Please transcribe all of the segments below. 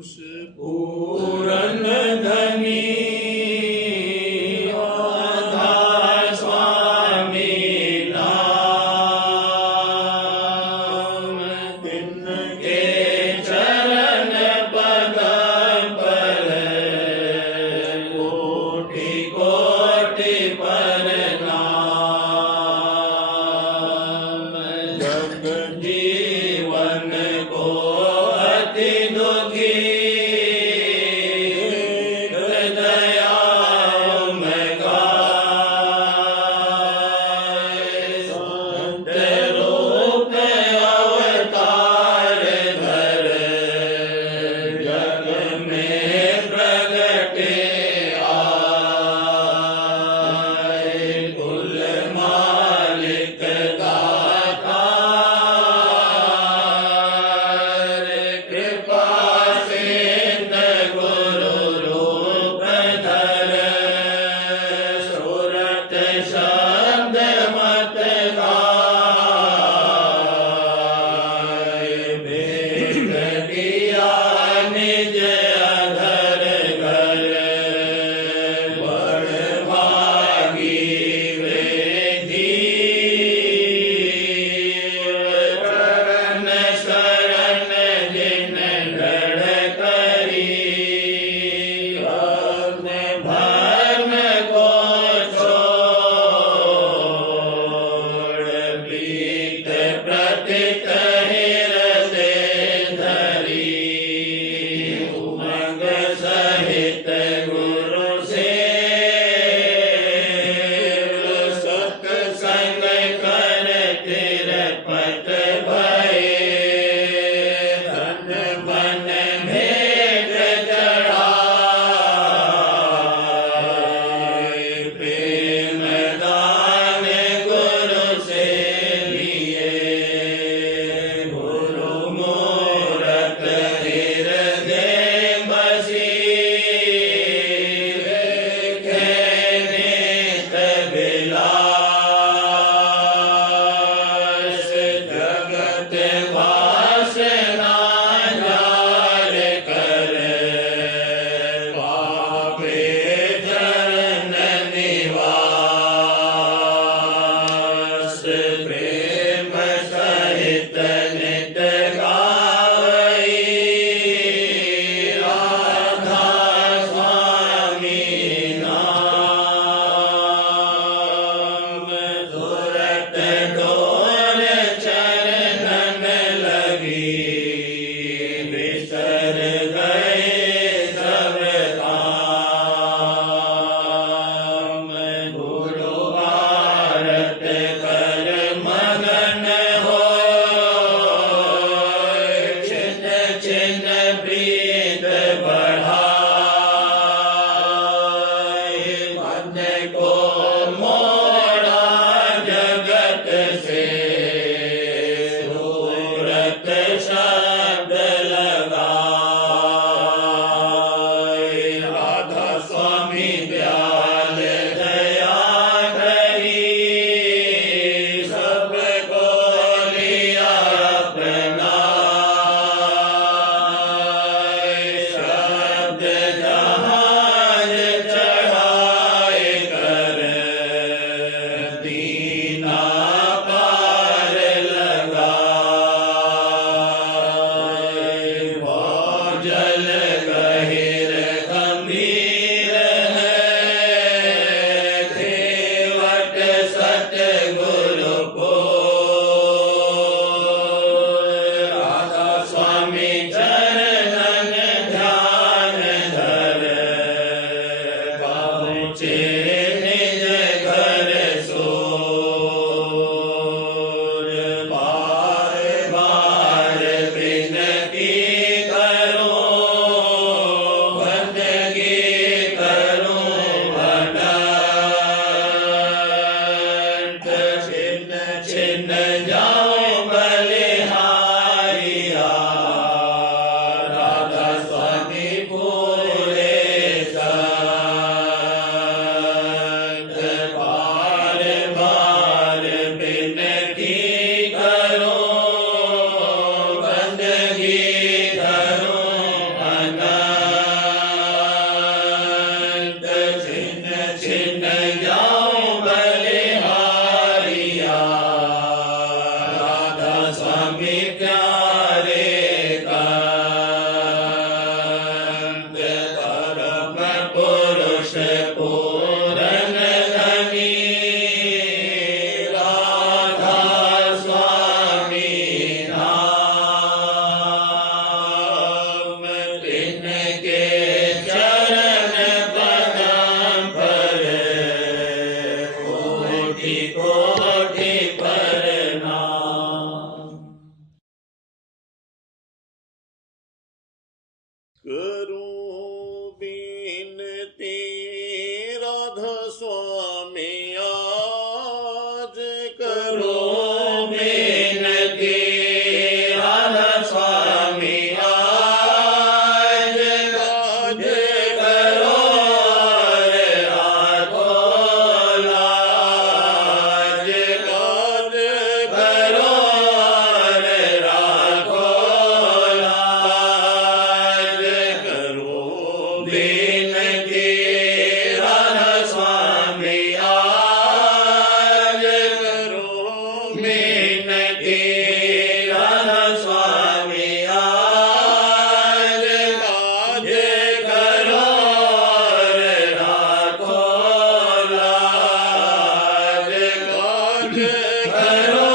पुरुष पूरन धनी करूं बीनती राधा स्वामी आज करो बेनती राधा स्वामी आज काज करो रे राघो लाज काज करो रे राघो लाज करो बेनती राधा स्वामी आज करो बेनती राधा स्वामी आज काज करो रे राघो लाज काज करो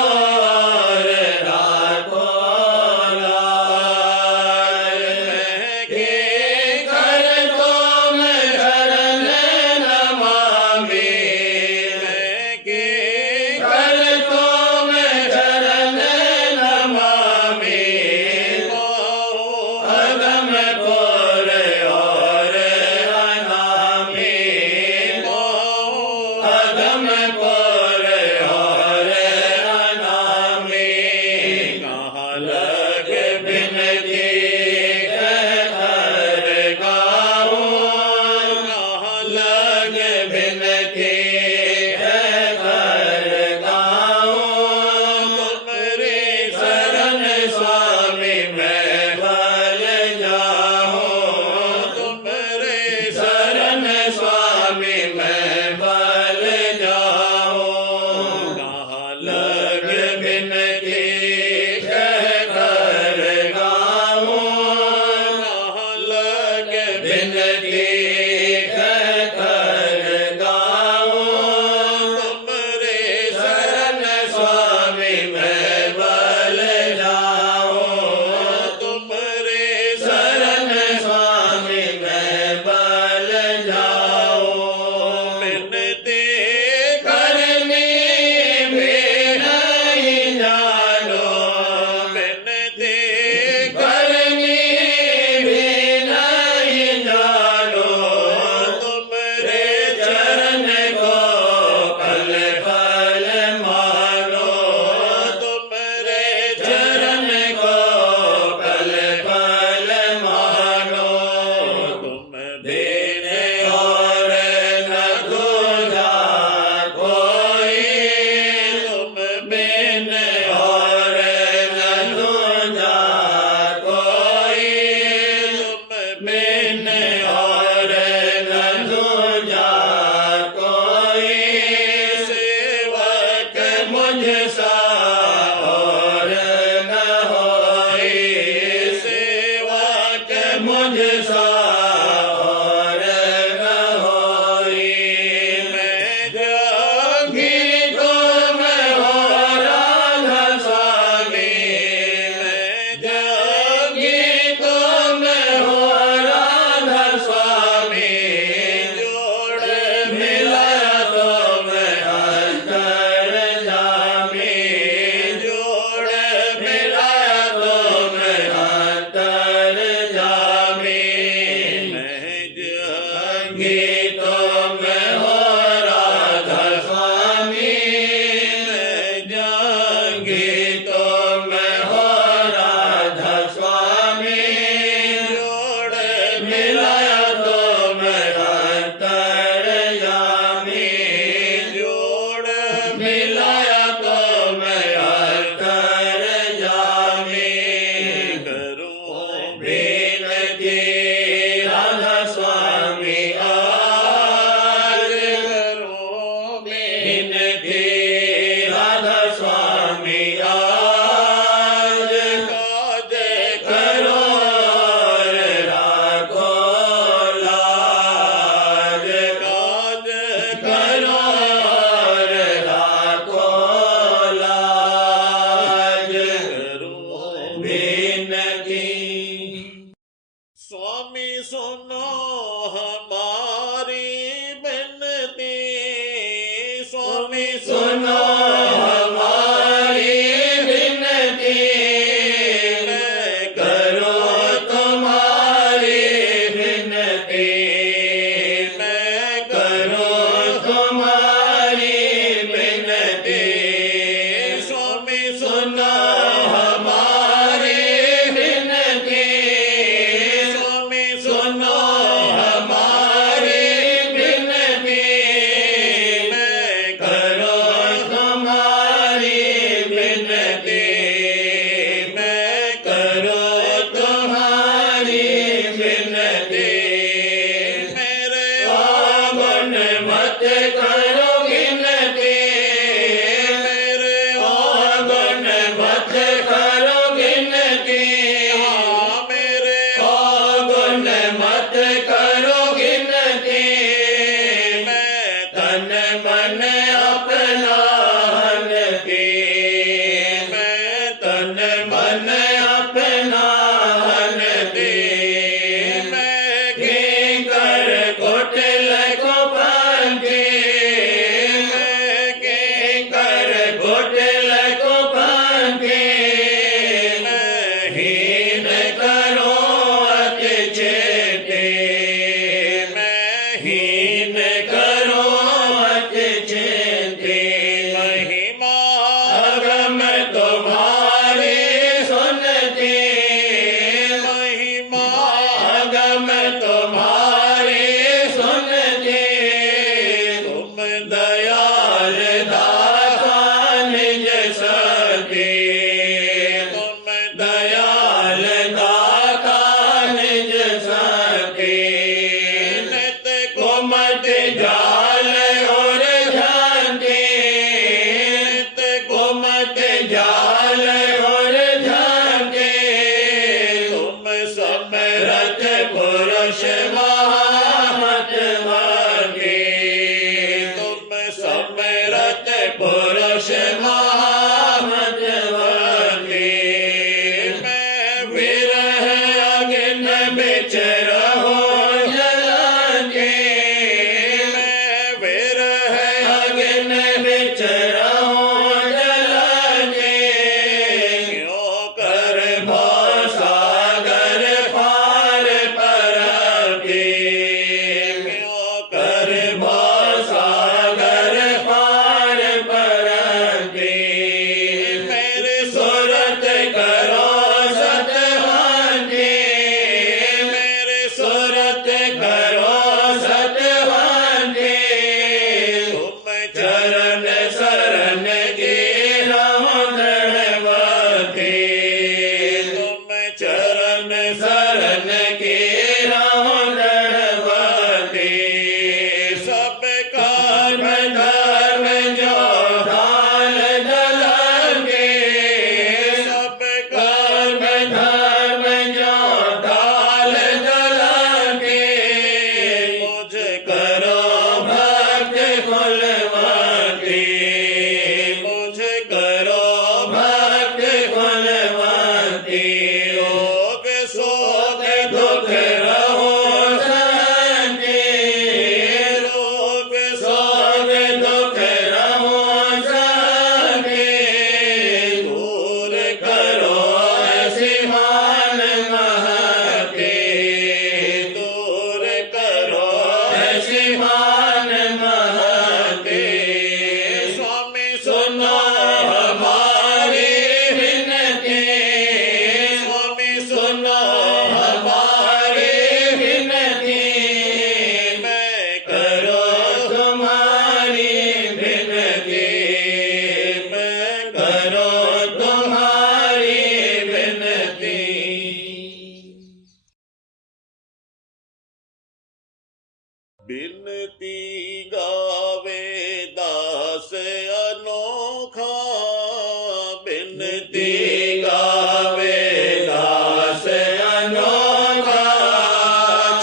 रे राघो लाज के कर तो मैं शरण नमामि के कर तो मैं शरण नमामि अगम पुर और अनामि अगम पुर और अनामि कहाँ लग बिनती कर गाऊं कहाँ लग बिनती कर गाऊं तुम्हारे शरण स्वामी मैं बल जाऊं तुम्हारे शरण स्वामी मैं बल जाऊं कहाँ लग बिनती कर गाऊं कहाँ लग बिनती कर गाऊं तुम्हारे शरण स्वामी मैं बल जाऊं तुम्हारे शरण स्वामी मैं बल जाऊं बिनती करनी भी नहीं जानो बिनती करनी भी नहीं जानो तुम्हारे चरण को पल पल मानो तुम्हारे चरण को पल पल मानो तुम देने और न दूजा कोई तुम बिन और न दूजा कोई तुम बिन और न दूजा कोई सेवक मुझसा और न होई सेवक मुझसा और न होई मैं जागी तो मैं हो राधा स्वामी मैं जागी तो मैं हो राधा स्वामी जोड़ मिलाया तो मैं अंतर जामी जोड़ मिलाया तो मैं अंतर जामी मैं जागी तो मैं हो राधा स्वामी मैं जागी तो मैं हो राधा स्वामी जोड़ मिलाया तो मैं अंतर जामी जोड़ मिलाया तो मैं अंतर जामी करूं बेनती राधा स्वामी आज करूं बेनती राधा स्वामी आज काज करो रे राघो लाज काज करो रे राघो लाज करूं बेनती स्वामी सुनो हमारी बिनती स्वामी सुनो हमारी बिनती मैं करूं तुम्हारी पुरुष महामतवादी तुम समरथ पुरुष महामतवादी मैं विरह अग्न बिच रहो जलाके मैं विरह अग्न बिच रहो जलाके क्यों कर भव सागर पार परके क्यों कर भव सागर पार परके मेरे सुरत करो सतवादी मेरे सुरत करो सतवादी तुम चरण शरण की रहो दृढ़वती तुम चरण शरण की रहो दृढ़वती सब कर्म धर्म जो ढाल जलागे सब कर्म धर्म जो ढाल जलागे मुझे करो भक्त कुलवती मुझे करो भक्त कुलवती योग सोग दुख रहो शांति रोग सोग दुख रहो शांति दूर करो ऐसी मान महती दूर करो ऐसी मान महती स्वामी सुनो हमारी विनती स्वामी सुनो हमारी विनती मैं करो तुम्हारी विनती मैं करो तुम्हारी विनती बिनती गावे दास अनोखा बिनती गावे दास अनोखा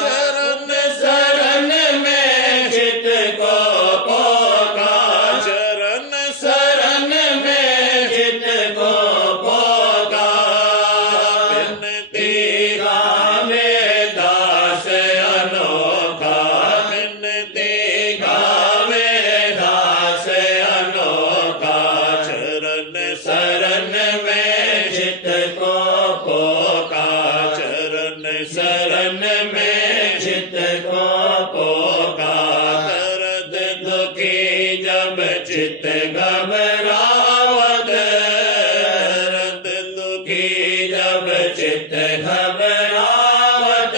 चरण शरण में चित को पोका चरण शरण में चित को पोका बिनती गावे दास अनोखा बिनती गावे दास अनोखा चरण शरण में चित को पोका चरण शरण में चित को पोका दर्द दुखी जब चित घबरावत दर्द दुखी दुखी जब चित घबरावत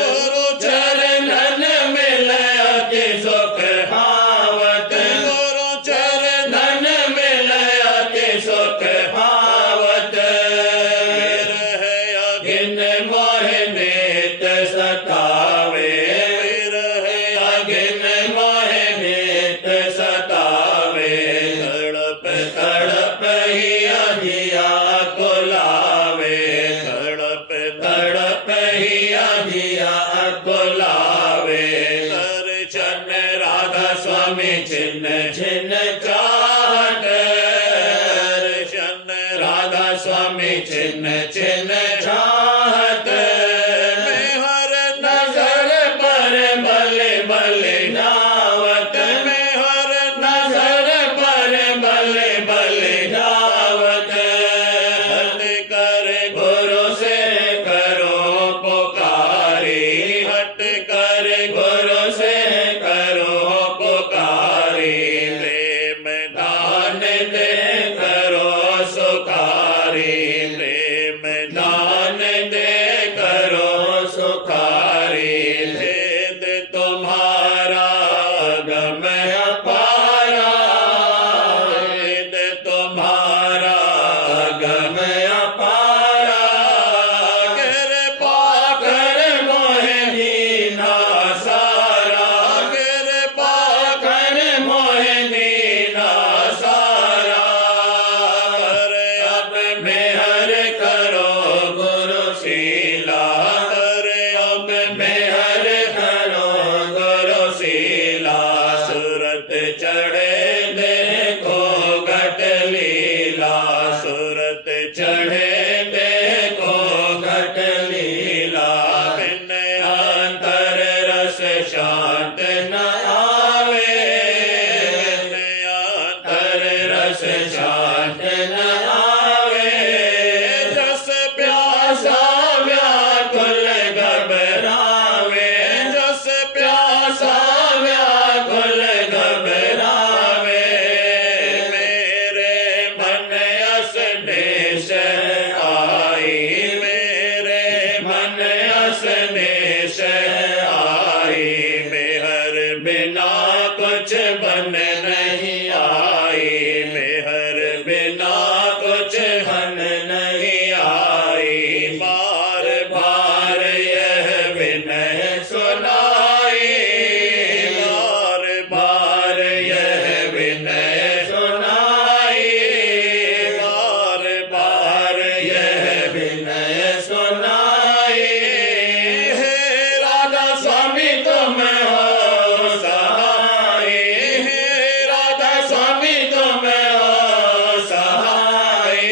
गुरु चरणन मिल अति सुख पावत गुरु चरण धन मिल अति सुख पावत विरह इन मोह नेत सतावे विरह अगिन मोह नेत सतावे तड़प तड़प ही अधिया कुलावे तड़प तड़प ही अधिया कुलावे दर्शन राधा स्वामी छिन्न छिन्न चाहत दर्शन राधा स्वामी छिन्न छिन्न चाहत मैं हर नजर पर बले बले जावत मैं हर नजर पर बले बले जावत हट कर गुरु से करो पुकारी हट कर गुरु से करो पुकारी प्रेम दान दे करो सुखारी प्रेम दान दे करो सुखारी भेद तुम्हारा गम अपारा भेद तुम्हारा गम अपारा कर पाकर मोह दीना सारा कर पाकर मोह दीना सारा अब मेहर करो गुरु शीला कर असनेश आई, मेहर बिना कुछ बन नहीं आई, मेहर बिना कुछ बन नहीं आई। बार बार यह विनय सुनाई, बार बार यह विनय सुनाई, बार बार यह विनय सुनाई। हे राधा स्वामी तुम हो सहाय, हे राधा स्वामी तुम हो सहाय।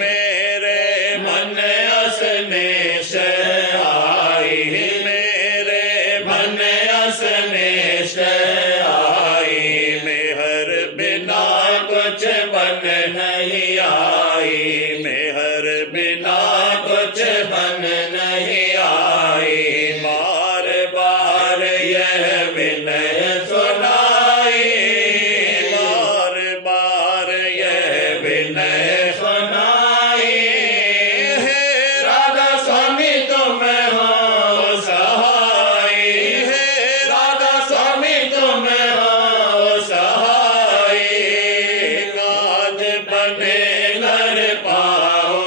मेरे मन असनेश आई, मेरे मन असनेश आई, मेहर बिना कुछ बन नहीं आई, मेहर बिना कुछ बन नहीं आई। बार बार यह विनय सुनाई, बार बार यह विनय सुनाई। हे राधा स्वामी तुम हो सहाय, हे राधा स्वामी तुम हो सहाय। काज बने घर पाओ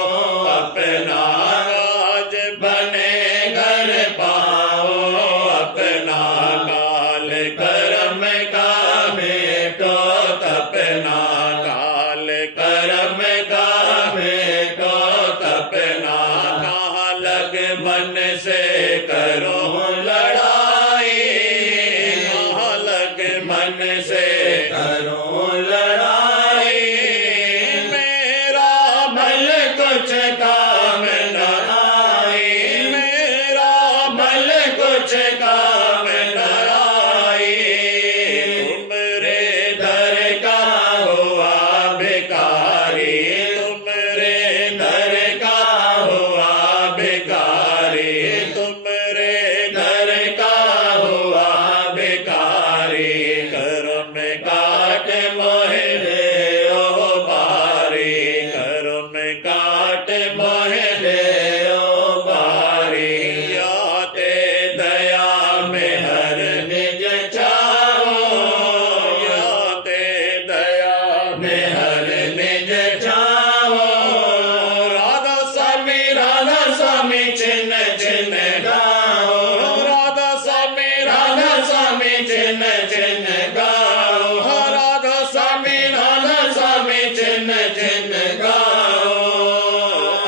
अपना, काज बने घर पाओ अपना, काल कर्म का मेटो तपना, काल कर्म का मेटो तपना। कहाँ लग मन से करो लड़ाई, कहाँ लग मन से करो लड़ाई। मेरा भल कुछ काम न आई, मेरा भल कुछ काम न आई। तुमरे दर का हुआ भिखारी, तुमरे दर का हुआ भिखारी, तुमरे दर का हुआ भिखारी। कर्म काट मोहे ले ओ बारी, कर्म काट मोहे ले ओ बारी। याते दया में हर निज चाहो, याते दया में हर निज चाहो। राधा स्वामी चिन्ह चिन्ह गाओ, राधा स्वामी चिन्ह चिन्ह गाओ, राधा स्वामी चिन्ह चिन्ह गाओ।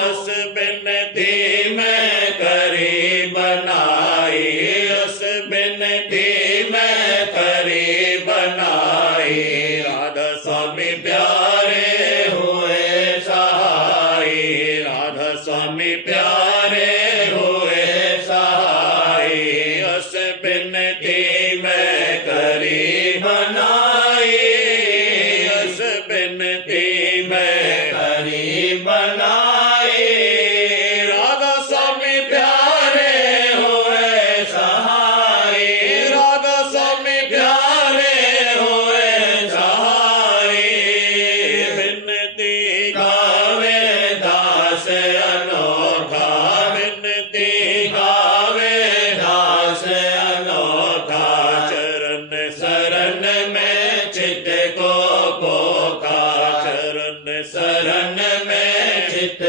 अस बिनती मैं करी बनाई, अस बिनती मैं करी बनाई। राधा स्वामी प्यारे हुए सहाय, राधा स्वामी प्यारे हुए सहाय। अस बिनती मैं करी बनाई, अस बिनती मैं करी बनाई। राधा स्वामी प्यारे हुए सहाय, राधा स्वामी प्यारे हुए सहाय। बिनती गावे दास अनोखा, बिनती गावे दास अनोखा। चरण शरण में चित्त को पोखा, चरण शरण में चित्त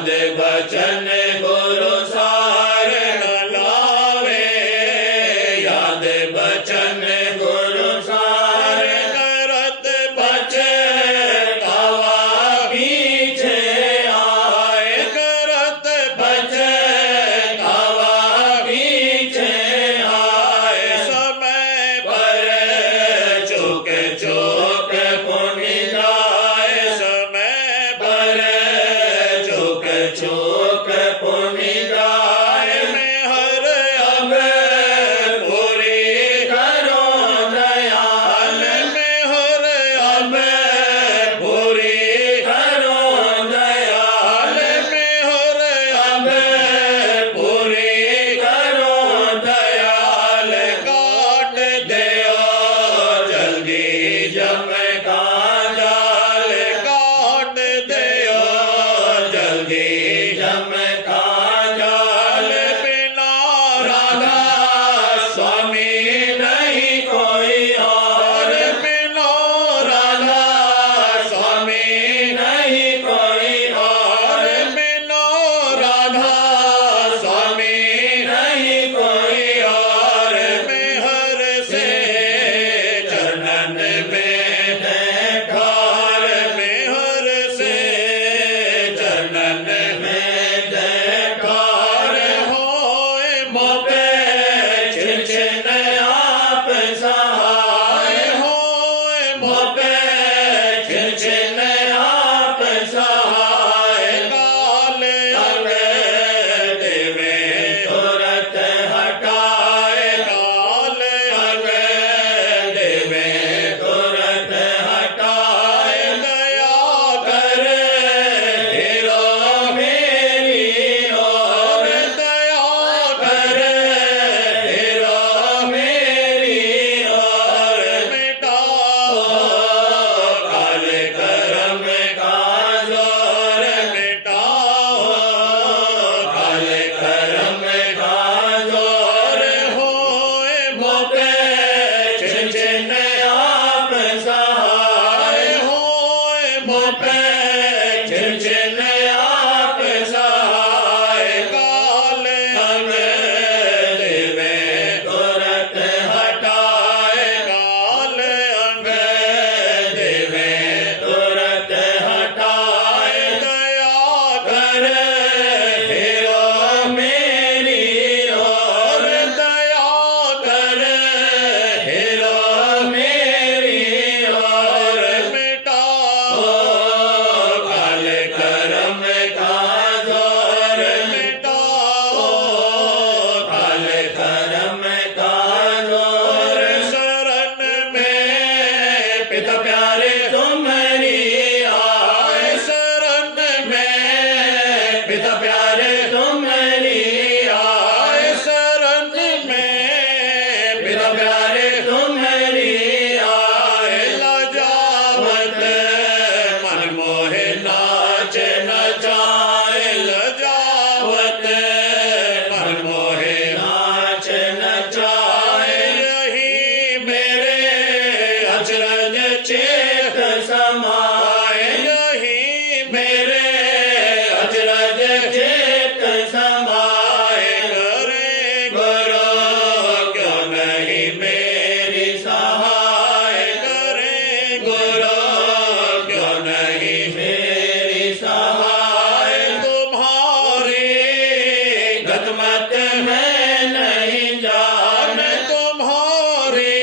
याद बचन गुरु सार न लावे, याद बचन गुरु सार करत पछतावा पीछे आए, करत पछतावा पीछे आए, समय पर चूक चूक पुनि जाए, समय पर चूक चूक पुनि जाए, में हर अब पूरी करो दयाल, में हर अब पूरी करो दयाल, में हर अब पूरी करो दयाल, काट देओ जल्दी जम का जाल, काट देओ जल्दी जम का जाल, बिना राधा स्वामी नहीं कोई और, बिना राधा स्वामी नहीं कोई और, बिना राधा स्वामी नहीं कोई और, में हर से चरणन में है ठार, में हर से चरणन में है ठार, होए मोपे छिन छिन आप सहाय, होए मोपे छिन छिन आप सहाय, काल अंग देवे तुरत हटाए, काल अंग देवे तुरत हटाए, दया कर हीरो मेरी ओर, दया कर हीरो मेरी ओर, मिटाओ काले करम का जोर, मिटाओ काले करम का जोर, होए मोपे छिन छिन आप सहाय, होए मोपे छिन छिन आप सहाय, काल अंग देवे तुरत हटाए, काल अंग देवे तुरत हटाए, दया कर हीरो मेरी ओर, दया कर हीरो मेरी ओर, मिटाओ काले करम का जोर, मिटाओ काले करम का जोर, शरण में पिता प्यारे तुम्हारी आए, शरण में पिता प्यारे तुम्हारी आए, शरण में पिता प्यारे तुम्हारी आए, लजावत मन मोहे नाच नचाए, लजावत मन मोहे नाच नचाए, यही मेरे अचरज चेत समाए, यही मेरे अचरज चेत समाए, करे गुरु क्यों नहीं मेरी सहाय, करे गुरु क्यों नहीं मेरी सहाय, तुम्हारी गतमत में नहीं जान, तुम्हारी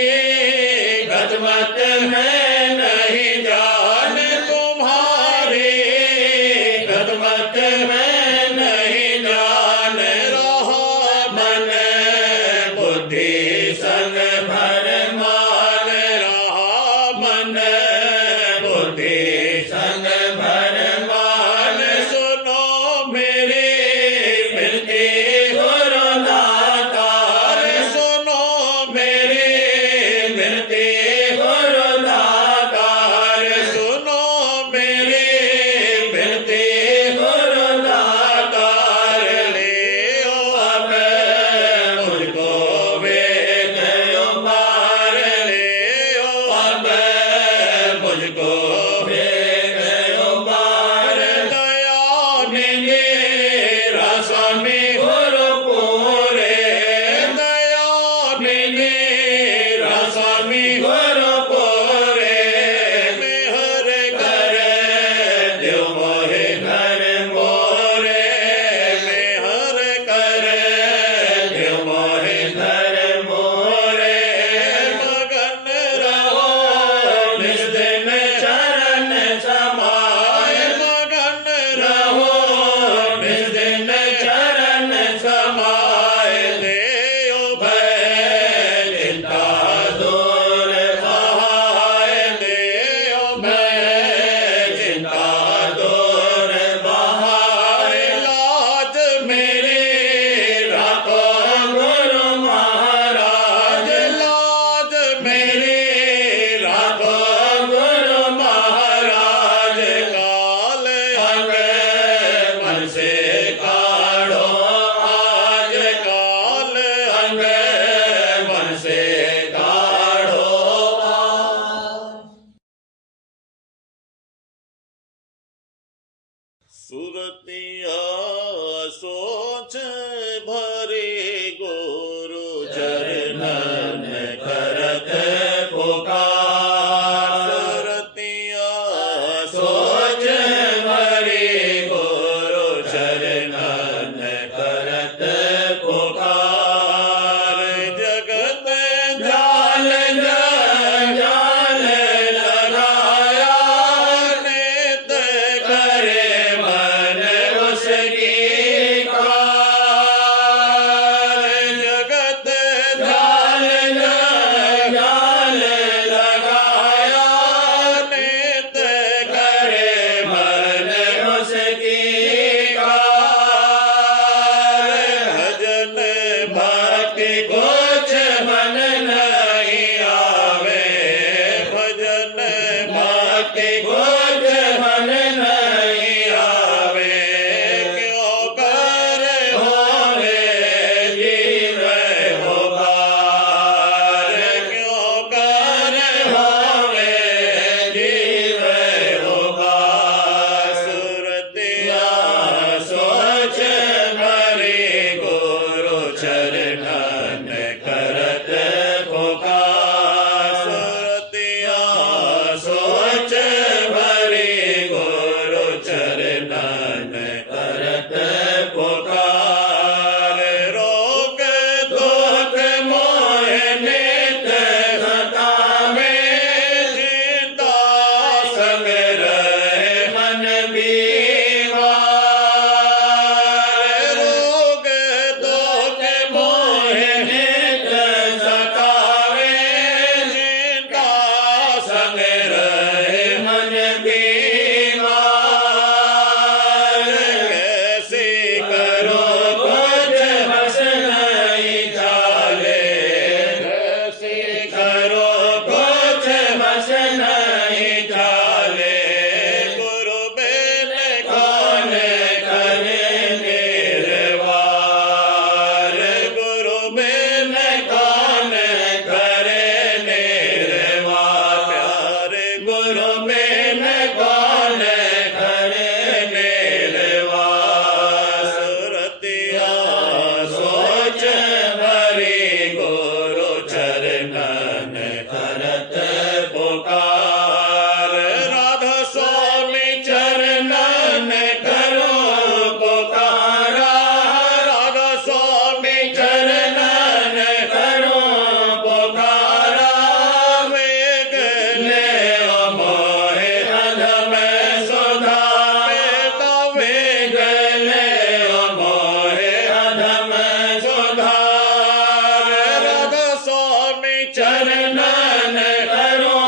गतमत में नहीं जान, तुम्हारी गतमत में नहीं जान, रहा मन बुद्धि संग भर मान, रहा मन बुद्धि संग भर मान, सुनो मेरी विनती गुरु दातार, सुनो मेरी विनती गुरु दातार, सुनो मेरी विनती गुरु दातार, सुरतिया सोच भरे गुरु चरणन करत पुकार सुरतिया सोच भरे गुरु चरणन करत पुकार जगत जाल जाल लगाया नित करे मन उसकी कार जगत जाल जाल लगाया नित करे मन उसकी कार भजन भक्ति कुछ मन नहीं आवे भजन भक्ति कुछ मन नहीं आवे क्यों कर होवे जीव होकार क्यों कर होवे जीव होकार सुरतिया सोच भरे गुरु चरणन करत पुकार सुरतिया सोच भरे गुरु चरणन करत पुकार रोग दुख मोह नित सतावे चिंता संग रहे मन बीमार रोग दुख मोह नित सतावे चिंता संग रहे मन बीमार कैसे करो कुछ बस नहीं चाले कैसे करो कुछ बस नहीं चाले गुरु बेन कौन करे निर्वार गुरु बिन कौन करे निर्वार प्यारे गुरु बिन कौन करे निर्वार सुरतिया सोच भरी गुरु चरणन करत पुकार राधा स्वामी चरणन करो पुकारा राधा स्वामी चरणन करो पुकारा वेग ले मोहे अधम सुधा बेटा वेग गले मोहे अधम सुधा राधा स्वामी चरणन करो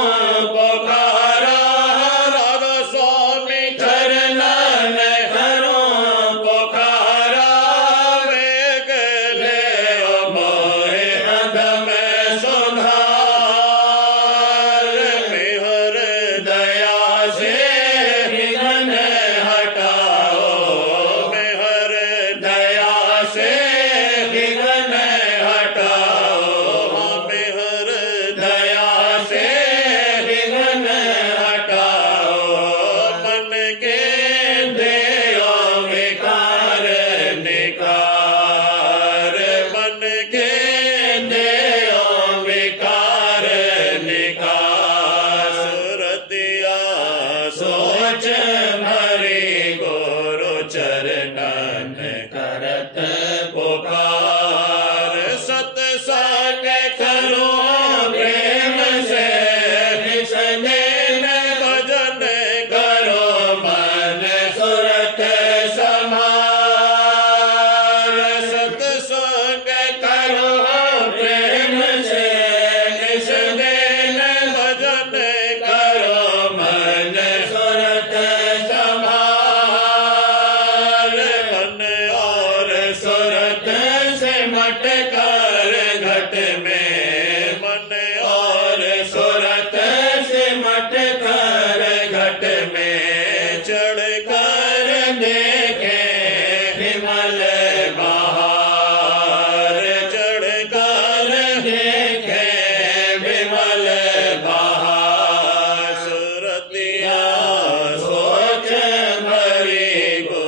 पुकारा राधा स्वामी चरणन करो पुकारा वेग ले मोहे अधम सुधार मेहर दया से विघ्न हटाओ मेहर दया से विघ्न हटाओ मेहर दया से विघ्न हटाओ मन के देयो विकार निकार मन के देयो विकार निकार सुरतिया सोच भरी गुरु चरणन करत पुकार सत्संग करो प्रेम से निसंदेह भजन करो मन सुरत समार सत्संग करो प्रेम से निसंदेह भजन करो मन सुरत समार मन और सुरत से मट कर घट में मन और सुरत से मट कर घट में चढ़ कर देखे विमल बहार चढ़ कर देखे विमल बहार सुरतिया सोच भरी गो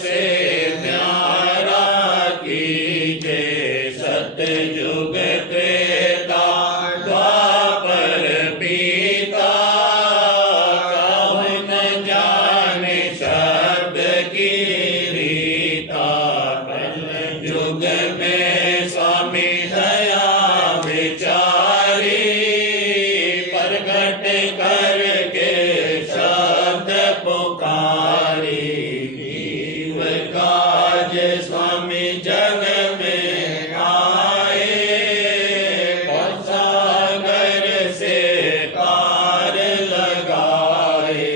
से न्यारा कीजे। सतयुग त्रेता द्वापर बीता, कहु न जाने शब्द की रीता। कलयुग में स्वामी दया विचारी, प्रगट करके शब्द पुकारी। जीव काज स्वामी जग में आए, सागर से पार लगाए।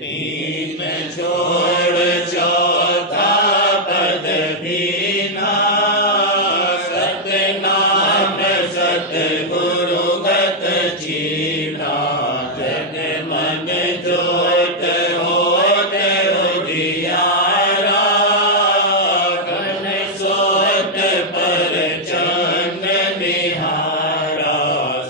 तीन छोड़ चौथा पद दीना, सतनाम सतगुरु गत चीना। जग मन जोत होत उजियारा, कन सोत पर चंद्र निहारा।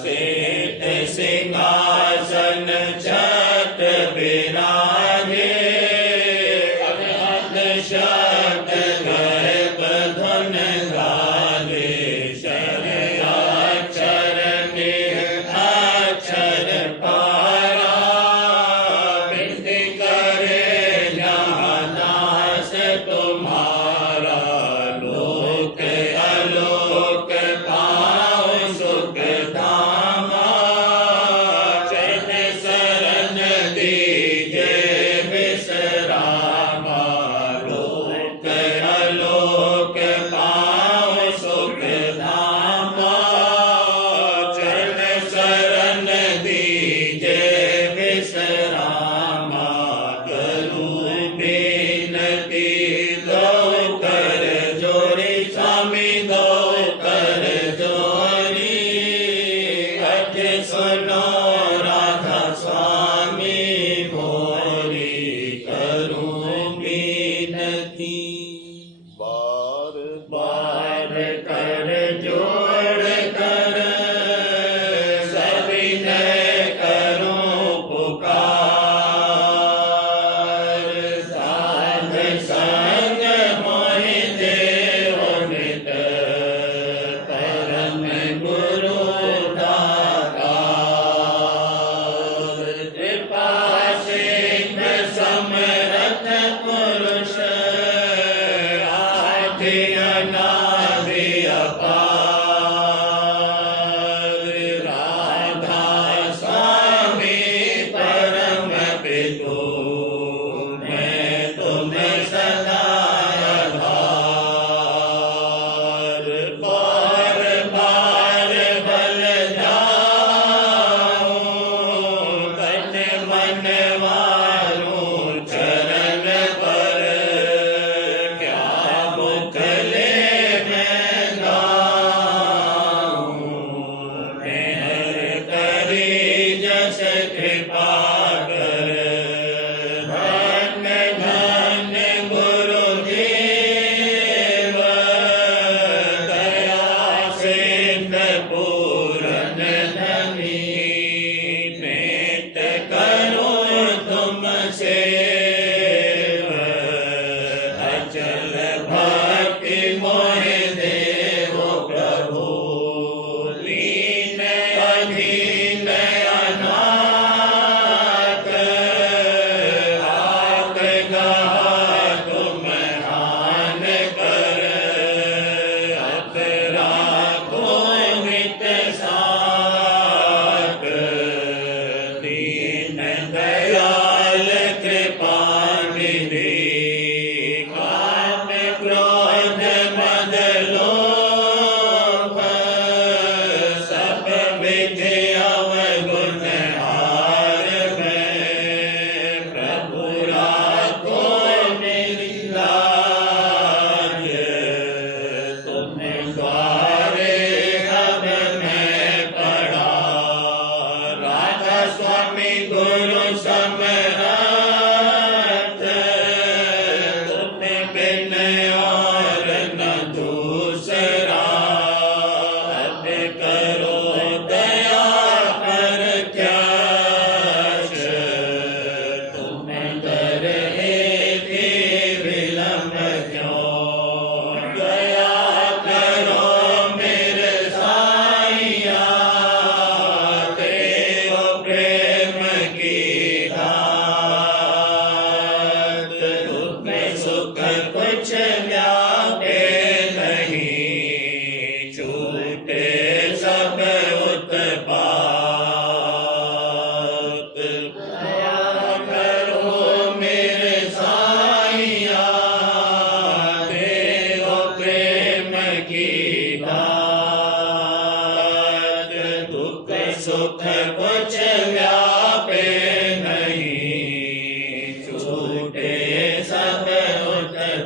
सेठ सिंहासन छत विराजे, अनहद शब्द गर्भ धुन गाजे। अक्षर निह अक्षर पारा, बिनती करे जहाँ दास तुम्हारा। लोक अलोक पाओ सुख धामा, चरण शरण दीजे विश्रामा। लोक अलोक पाओ सुख धामा, चरण शरण दीजे विश्रामा। करूं बिनती दो दुख कुछ व्यापे नहीं, छूटे सब उत्पात। दया करो मेरे साईया, देवो प्रेम की दात। दुख सुख कुछ व्यापे नहीं, छूटे सब उत्पात।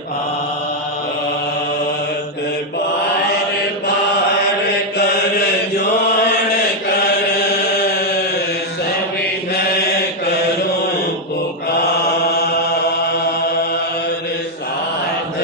बार बार कर जोड़ कर, सविनय करो पुकार। साध